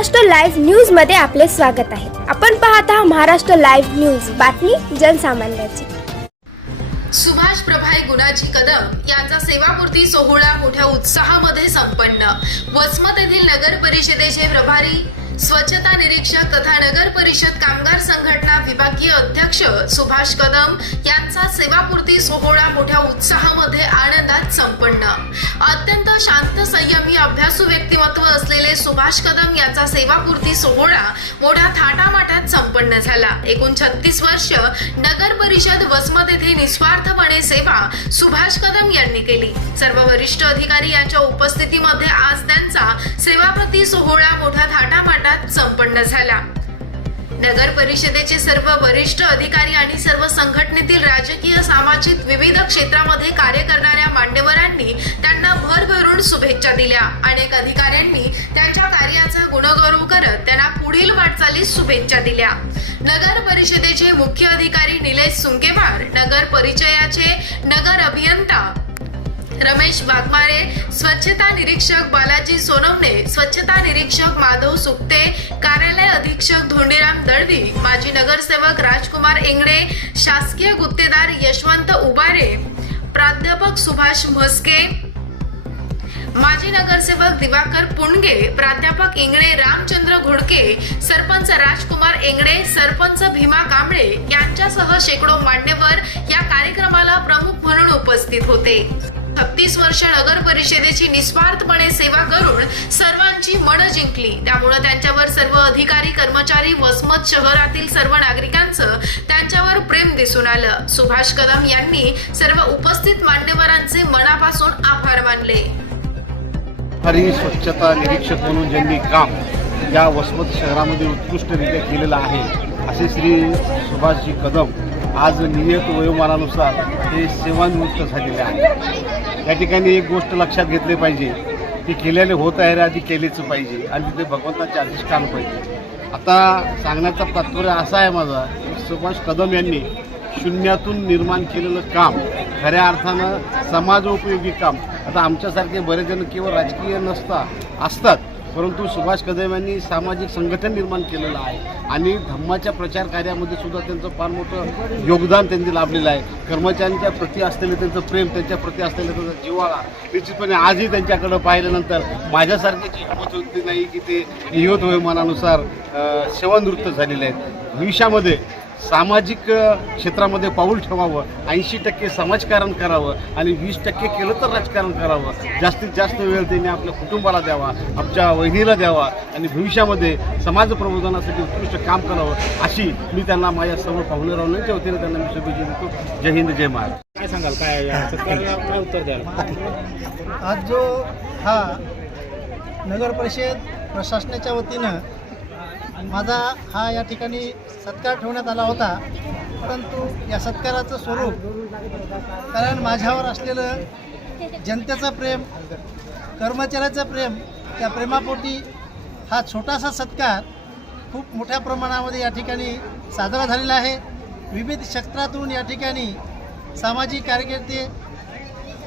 Maharashtra live न्यूजमध्ये आपले स्वागत आहे. आपण पाहत आहात महाराष्ट्र लाईव्ह न्यूज. बातमी जनसामान्याची. सुभाष प्रभाई गुणाजी कदम यांचा सेवापूर्ती सोहळा मोठ्या उत्साहामध्ये संपन्न. वसमत येथील नगर परिषदेचे प्रभारी स्वच्छता निरीक्षक तथा नगर परिषद कामगार संघटना विभागीय अध्यक्ष सुभाष कदम यांचा सेवापूर्ती सोहळा मोठ्या उत्साहामध्ये आनंदात संपन्न. अत्यंत शांत संयमी अभ्यासू व्यक्तिमत्व असलेले सुभाष कदम यांचा सेवापूर्ती सोहळा मोठ्या थाटामाटात संपन्न झाला. एकूण छत्तीस वर्ष नगर परिषद वसमत येथे निस्वार्थपणे सेवा सुभाष कदम यांनी केली. सर्व वरिष्ठ अधिकारी यांच्या उपस्थितीमध्ये आज त्यांचा सेवाप्रती सोहळा मोठ्या थाटामाटात संपन्न झाला. नगर परिषदेचे सर्व वरिष्ठ अधिकारी आणि सर्व संघटनेतील राजकीय सामाजिक विविध क्षेत्रामध्ये कार्य करणाऱ्या मान्यवरांनी त्यांना भरभरून शुभेच्छा दिल्या. अनेक अधिकाऱ्यांनी त्यांच्या कार्याचा गुणगौरव करत त्यांना पुढील वाटचालीस शुभेच्छा दिल्या. नगर परिषदेचे मुख्य अधिकारी निलेश सुंकेवार नगर परिचयाचे नगर अभियंता रमेश वाघमारे स्वच्छता निरीक्षक बालाजी सोनवणे स्वच्छता निरीक्षक माधव सुक्ते कार्यालय अधीक्षक धोंडीराम दळवी माजी नगरसेवक राजकुमार एंगडे शासकीय गुत्तेदार यशवंत उबारे प्राध्यापक सुभाष म्हस्के माजी नगरसेवक दिवाकर पुणगे प्राध्यापक इंगळे रामचंद्र घोडके सरपंच राजकुमार एंगडे सरपंच भीमा कांबळे यांच्यासह शेकडो मान्यवर या कार्यक्रमाला प्रमुख म्हणून उपस्थित होते. छत्तीस वर्ष नगर परिषदेची निस्वार्थपणे सेवा करून सर्वांची मन जिंकली. त्यामुळे त्यांच्यावर सर्व अधिकारी कर्मचारी वसमत शहरातील सर्व नागरिकांचं त्यांच्यावर प्रेम दिसून आलं. सुभाष कदम यांनी सर्व उपस्थित मान्यवरांचे मनापासून आभार मानले. हरी स्वच्छता निरीक्षक म्हणून ज्यांनी काम या वसमत शहरामध्ये उत्कृष्टरित्या केलेलं आहे असे श्री सुभाषजी कदम आज नियत वयोमानानुसार ते सेवानिवृत्त झालेले आहे त्या ठिकाणी एक गोष्ट लक्षात घेतली पाहिजे की केलेले होत आहे रे आधी केलीच पाहिजे आणि तिथे भगवंताचे अधिष्ठान पाहिजे. आता सांगण्याचा तात्पर्य असा आहे माझा सुभाष कदम यांनी शून्यातून निर्माण केलेलं काम खऱ्या अर्थानं समाजोपयोगी काम आता आमच्यासारखे बरेच जण केवळ राजकीय नसता असतात परंतु सुभाष कदम यांनी सामाजिक संघटन निर्माण केलेलं आहे. आणि धम्माच्या प्रचार कार्यामध्ये सुद्धा त्यांचं फार मोठं योगदान त्यांनी लाभलेलं आहे. कर्मचाऱ्यांच्या प्रती असलेलं त्यांचं प्रेम त्यांच्या प्रति असलेलं त्यांचा जिवाळा निश्चितपणे आजही त्यांच्याकडं पाहिल्यानंतर माझ्यासारख्याची हिंमत होती नाही की ते नियत वयोमानानुसार सेवानिवृत्त झालेले आहेत. भविष्यामध्ये सामाजिक क्षेत्रामध्ये पाऊल ठेवावं ऐंशी टक्के समाजकारण करावं आणि वीस टक्के केलं तर राजकारण करावं. जास्तीत जास्त वेळ त्यांनी आपल्या कुटुंबाला द्यावा आमच्या वहिनीला द्यावा आणि भविष्यामध्ये समाज प्रबोधनासाठी उत्कृष्ट काम करावं अशी मी त्यांना माझ्या सर्व पाहुणे राहण्याच्या वतीने त्यांना मी शुभेच्छा देतो. जय हिंद जय महाराज काय सांगाल? काय उत्तर द्याल? आज जो हा नगर परिषद प्रशासनाच्या वतीनं माझा हा या ठिकाणी सत्कार ठेवण्यात आला होता परंतु या सत्काराचं स्वरूप कारण माझ्यावर असलेलं जनतेचं प्रेम कर्मचाऱ्याचं प्रेम त्या प्रेमापोटी हा छोटासा सत्कार खूप मोठ्या प्रमाणामध्ये या ठिकाणी साजरा झालेला आहे. विविध क्षेत्रातून या ठिकाणी सामाजिक कार्यकर्ते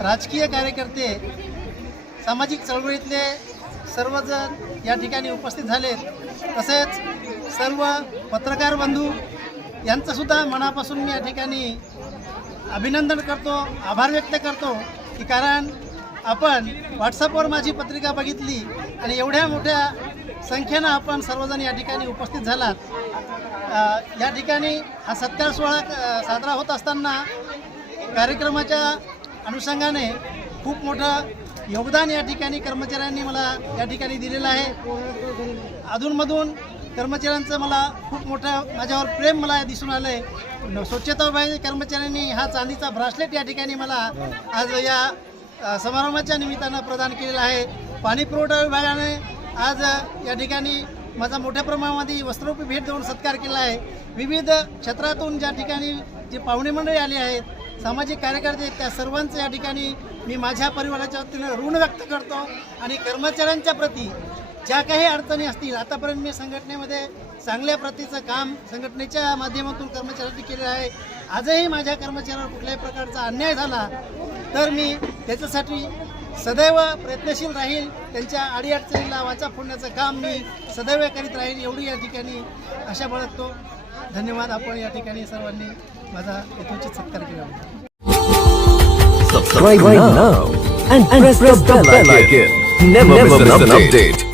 राजकीय कार्यकर्ते सामाजिक चळवळीतले सर्वजण या ठिकाणी उपस्थित झालेत. तसेच सर्व पत्रकार बंधू यांचंसुद्धा मनापासून मी या ठिकाणी अभिनंदन करतो आभार व्यक्त करतो की कारण आपण व्हॉट्सअपवर माझी पत्रिका बघितली आणि एवढ्या मोठ्या संख्येनं आपण सर्वजण या ठिकाणी उपस्थित झालात. या ठिकाणी हा सत्कार सोहळा साजरा होत असताना कार्यक्रमाच्या अनुषंगाने खूप मोठं योगदान या ठिकाणी कर्मचाऱ्यांनी मला या ठिकाणी दिलेलं आहे. अधूनमधून कर्मचाऱ्यांचं मला खूप मोठं माझ्यावर प्रेम मला दिसून आलं आहे स्वच्छता विभागाच्या कर्मचाऱ्यांनी हा चांदीचा ब्रासलेट या ठिकाणी मला आज या समारंभाच्या निमित्तानं प्रदान केलेला आहे. पाणी पुरवठा विभागाने आज या ठिकाणी माझा मोठ्या प्रमाणामध्ये वस्त्रोपी भेट देऊन सत्कार केला आहे. विविध क्षेत्रातून ज्या ठिकाणी जे पाहुणे मंडळी आले आहेत सामाजिक कार्यकर्ते त्या सर्वांचं या ठिकाणी मी माझ्या परिवाराच्या वतीनं ऋण व्यक्त करतो आणि कर्मचाऱ्यांच्या प्रती ज्या काही अडचणी असतील आतापर्यंत मी संघटनेमध्ये चांगल्या प्रतीचं काम संघटनेच्या माध्यमातून कर्मचाऱ्यांनी केलेलं आहे. आजही माझ्या कर्मचाऱ्यांवर कुठल्याही प्रकारचा अन्याय झाला तर मी त्याच्यासाठी सदैव प्रयत्नशील राहील. त्यांच्या अडीअडचणीला वाचा फोडण्याचं काम मी सदैव करीत राहील एवढी या ठिकाणी आशा बाळगतो. धन्यवाद. आपण या ठिकाणी सर्वांनी माझा यथोचित सत्कार केला subscribe right now and, press, the bell icon. Never, miss an update.